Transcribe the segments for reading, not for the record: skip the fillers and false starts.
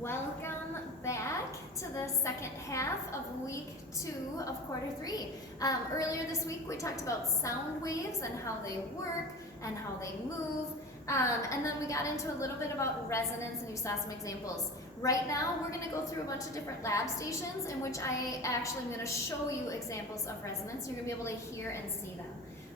Welcome back to the second half of week 2 of quarter 3. Earlier this week we talked about sound waves and how they work and how they move. And then we got into a little bit about resonance and you saw some examples. Right now we're going to go through a bunch of different lab stations in which I actually am going to show you examples of resonance. You're going to be able to hear and see them.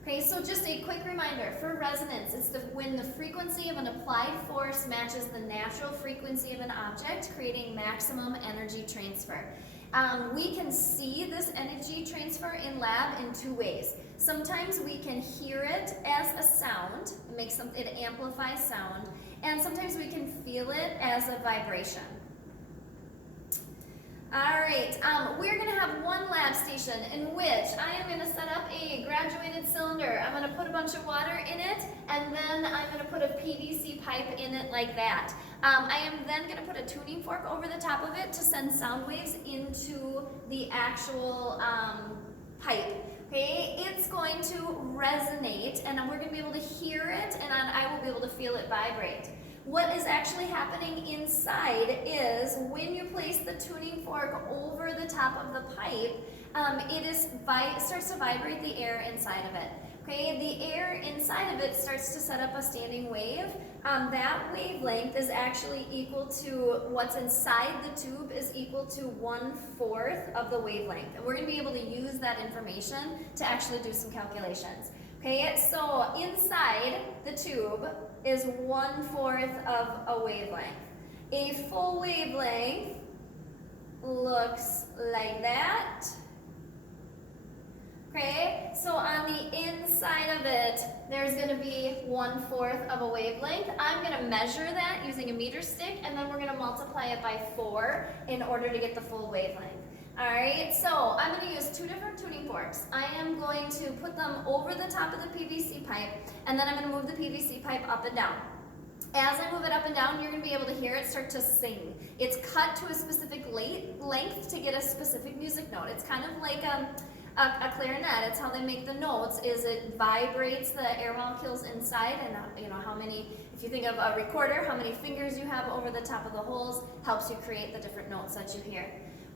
Okay, so just a quick reminder, for resonance, it's when the frequency of an applied force matches the natural frequency of an object, creating maximum energy transfer. We can see this energy transfer in lab in two ways. Sometimes we can hear it as a sound, it amplifies sound, and sometimes we can feel it as a vibration. Alright, we're going to have one lab station in which I am going to set up a graduated cylinder. I'm going to put a bunch of water in it, and then I'm going to put a PVC pipe in it like that. I am then going to put a tuning fork over the top of it to send sound waves into the actual pipe. Okay, it's going to resonate, and we're going to be able to hear it, and I will be able to feel it vibrate. What is actually happening inside is when you place the tuning fork over the top of the pipe, it starts to vibrate the air inside of it. Okay, the air inside of it starts to set up a standing wave. That wavelength is actually equal to what's inside the tube is equal to 1/4 of the wavelength. And we're going to be able to use that information to actually do some calculations. Okay, so inside the tube is 1/4 of a wavelength. A full wavelength looks like that. Okay, so on the inside of it, there's going to be 1/4 of a wavelength. I'm going to measure that using a meter stick, and then we're going to multiply it by 4 in order to get the full wavelength. Alright, so I'm going to use two different tuning forks. I am going to put them over the top of the PVC pipe, and then I'm going to move the PVC pipe up and down. As I move it up and down, you're going to be able to hear it start to sing. It's cut to a specific length to get a specific music note. It's kind of like a clarinet. It's how they make the notes, is it vibrates the air molecules inside, and how many, if you think of a recorder, how many fingers you have over the top of the holes helps you create the different notes that you hear.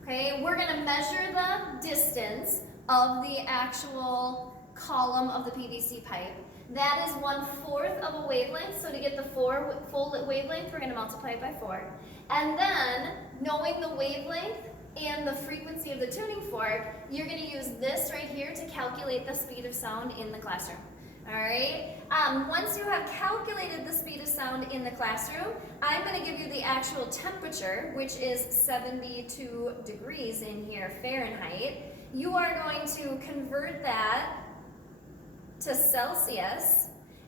Okay, we're going to measure the distance of the actual column of the PVC pipe. That is 1/4 of a wavelength, so to get the full wavelength, we're going to multiply it by 4. And then, knowing the wavelength and the frequency of the tuning fork, you're going to use this right here to calculate the speed of sound in the classroom. Alright, once you have calculated the speed of sound in the classroom, I'm going to give you the actual temperature, which is 72 degrees in here Fahrenheit. You are going to convert that to Celsius,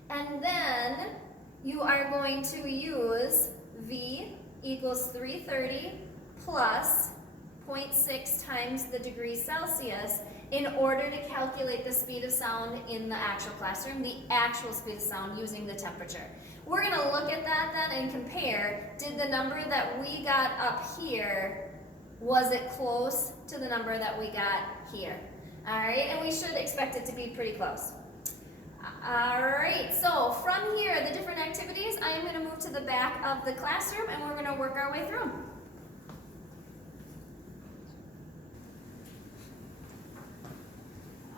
and then you are going to use V equals 330 plus 0.6 times the degrees Celsius in order to calculate the speed of sound in the actual classroom, the actual speed of sound using the temperature. We're going to look at that then and compare, did the number that we got up here, was it close to the number that we got here? Alright, and we should expect it to be pretty close. Alright, so from here, the different activities, I am going to move to the back of the classroom and we're going to work our way through them.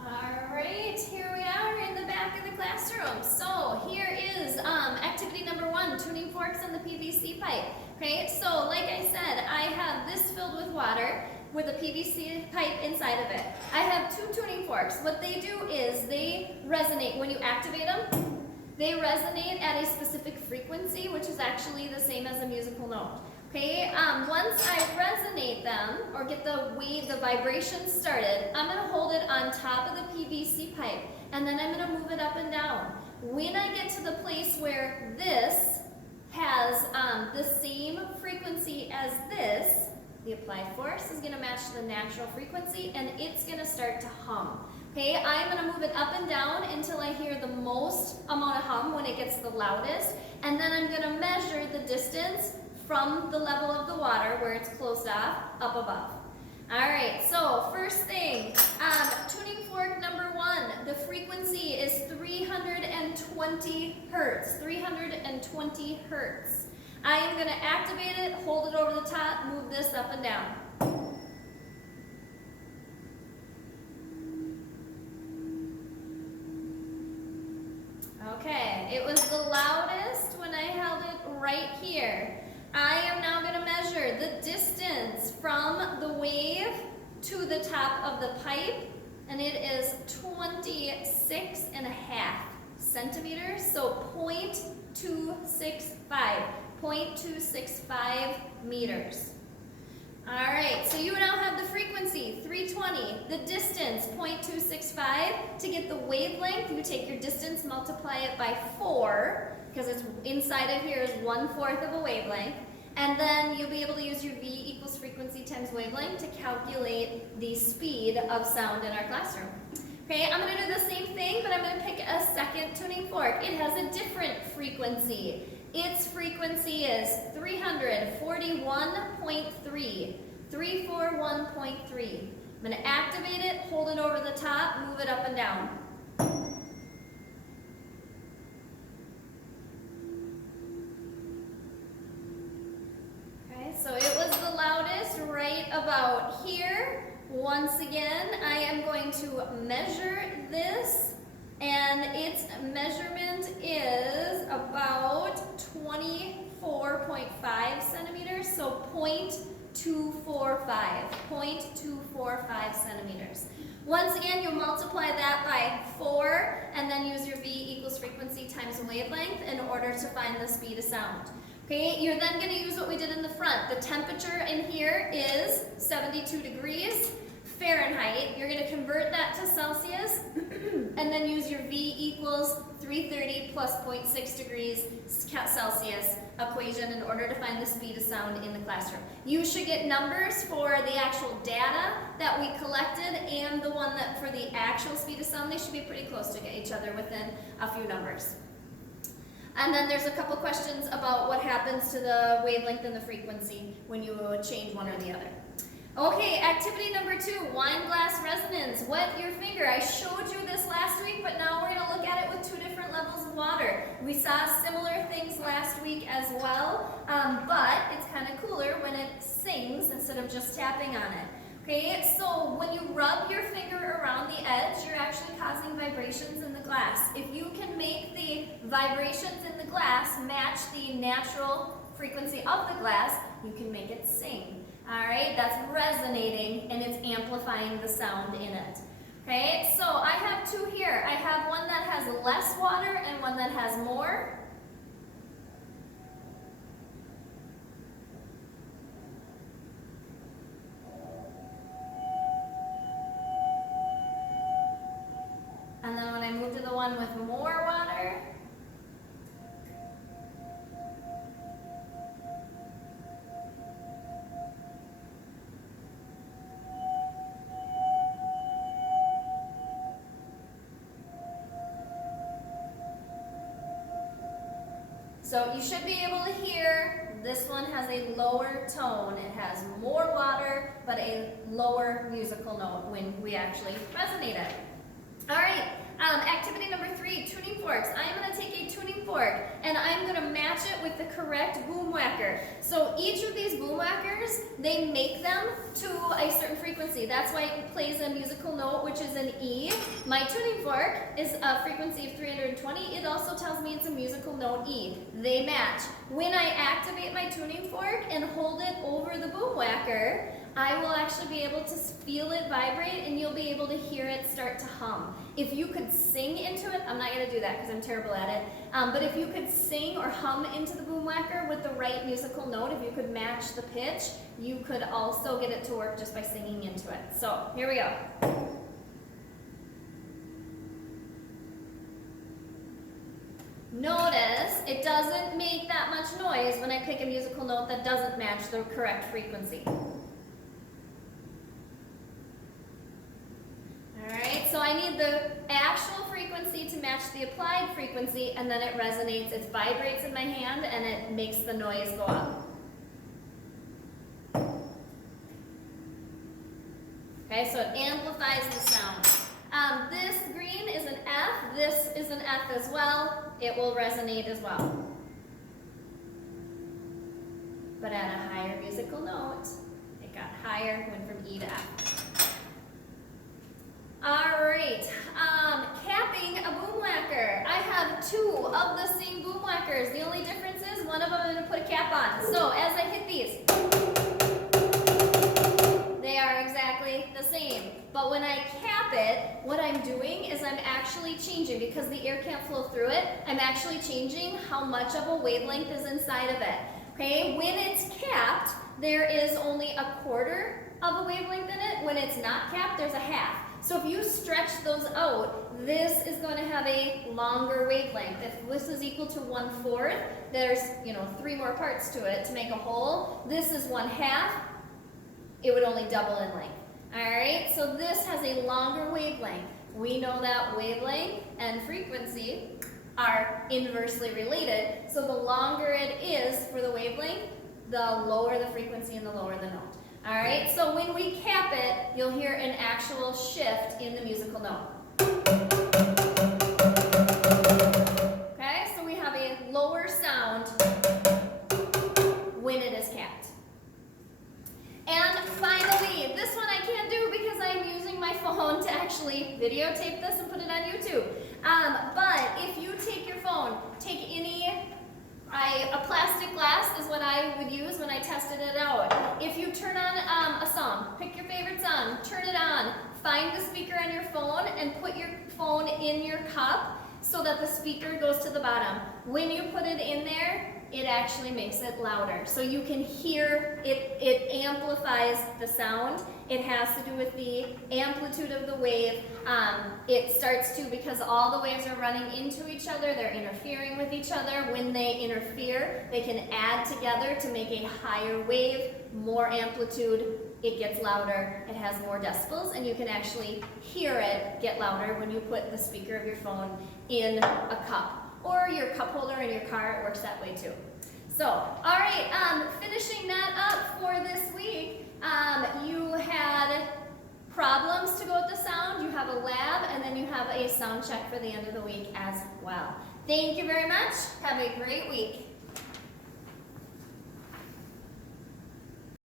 Alright, here we are in the back of the classroom. So here is activity number 1, tuning forks and the PVC pipe. Okay, so like I said, I have this filled with water with a PVC pipe inside of it. I have two tuning forks. What they do is they resonate. When you activate them, they resonate at a specific frequency, which is actually the same as a musical note. Okay, once I resonate them, or get the vibration started, I'm going to hold it on top of the PVC pipe, and then I'm going to move it up and down. When I get to the place where this has the same frequency as this, the applied force is going to match the natural frequency, and it's going to start to hum. Okay, I'm going to move it up and down until I hear the most amount of hum when it gets the loudest, and then I'm going to measure the distance from the level of the water where it's closed off up above. Alright, so first thing, tuning fork number 1, the frequency is 320 hertz. 320 hertz. I am going to activate it, hold it over the top, move this up and down. Okay, it was the loudest when I held it right here. I am now going to measure the distance from the wave to the top of the pipe, and it is 26.5 centimeters, so 0.265 meters. All right, so you now have the frequency, 320, the distance, 0.265. To get the wavelength, you take your distance, multiply it by 4, because it's inside of here is 1/4 of a wavelength, and then you'll be able to use your V equals frequency times wavelength to calculate the speed of sound in our classroom. Okay, I'm going to do the same thing, but I'm going to pick a second tuning fork. It has a different frequency. Its frequency is 341.3, 341.3. I'm going to activate it, hold it over the top, move it up and down. Okay, so it was the loudest right about here. Once again, I am going to measure this, and its measurement is about 24.5 centimeters, so 0.245 centimeters. Once again, you'll multiply that by 4, and then use your V equals frequency times wavelength in order to find the speed of sound. Okay, you're then going to use what we did in the front. The temperature in here is 72 degrees Fahrenheit. You're going to convert that to Celsius and then use your V equals 330 plus 0.6 degrees Celsius equation in order to find the speed of sound in the classroom. You should get numbers for the actual data that we collected and the one that for the actual speed of sound. They should be pretty close to each other within a few numbers. And then there's a couple questions about what happens to the wavelength and the frequency when you change one or the other. Okay, activity number 2, wine glass resonance. Wet your finger. I showed you this last week, but now we're going to look at it with 2 different levels of water. We saw similar things last week as well, but it's kind of cooler when it sings instead of just tapping on it. Okay, so when you rub your finger around the edge, you're actually causing vibrations in the glass. If you can make the vibrations in the glass match the natural frequency of the glass, you can make it sing. All right, that's resonating and it's amplifying the sound in it. Okay, so I have 2 here. I have one that has less water and one that has more. And then when I move to the one with more water, so you should be able to hear this one has a lower tone. It has more water, but a lower musical note when we actually resonate it. All right, activity number 3, tuning forks. I'm going to take a tuning fork and I'm going to match it with the correct boom whacker. So each of these boom whackers, they make them to a certain frequency. That's why it plays a musical note, which is an E. My tuning fork is a frequency of 320. It also tells me it's a musical note E. They match. When I activate my tuning fork and hold it over the boom whacker, I will actually be able to feel it vibrate and you'll be able to hear it start to hum. If you could sing into it, I'm not going to do that because I'm terrible at it, but if you could sing or hum into the boom whacker with the right musical note, if you could match the pitch, you could also get it to work just by singing into it. So here we go. Notice it doesn't make that much noise when I pick a musical note that doesn't match the correct frequency. Alright, so I need the actual frequency to match the applied frequency, and then it resonates, it vibrates in my hand, and it makes the noise go up. Okay, so it amplifies the sound. This green is an F, this is an F as well. It will resonate as well. but at a higher musical note. It got higher, went from E to F. All right, capping a boom whacker. I have two of the same boom whackers. The only difference is one of them I'm going to put a cap on. So as I hit these, they are exactly the same. But when I cap it, what I'm doing is I'm actually changing, because the air can't flow through it, I'm actually changing how much of a wavelength is inside of it. Okay, when it's capped, there is only a quarter of a wavelength in it. When it's not capped, there's a half. So if you stretch those out, this is going to have a longer wavelength. If this is equal to 1/4, there's 3 more parts to it to make a whole. This is 1/2. It would only double in length. All right, so this has a longer wavelength. We know that wavelength and frequency are inversely related. So the longer it is for the wavelength, the lower the frequency and the lower the note. All right, so when we cap it, you'll hear an actual shift in the musical note. Okay, so we have a lower sound when it is capped. And finally, this one I can't do because I'm using my phone to actually videotape this and put it on YouTube. But if you take your phone, take a plastic glass is what I would use when I tested it out. If you turn on a song, pick your favorite song, turn it on, find the speaker on your phone and put your phone in your cup so that the speaker goes to the bottom. When you put it in there, it actually makes it louder. So you can hear it amplifies the sound. It has to do with the amplitude of the wave. It starts to, because all the waves are running into each other, they're interfering with each other. When they interfere, they can add together to make a higher wave, more amplitude. It gets louder, it has more decibels, and you can actually hear it get louder when you put the speaker of your phone in a cup. Or your cup holder in your car, it works that way too. So, all right, finishing that up for this week, you had problems to go with the sound, you have a lab, and then you have a sound check for the end of the week as well. Thank you very much. Have a great week.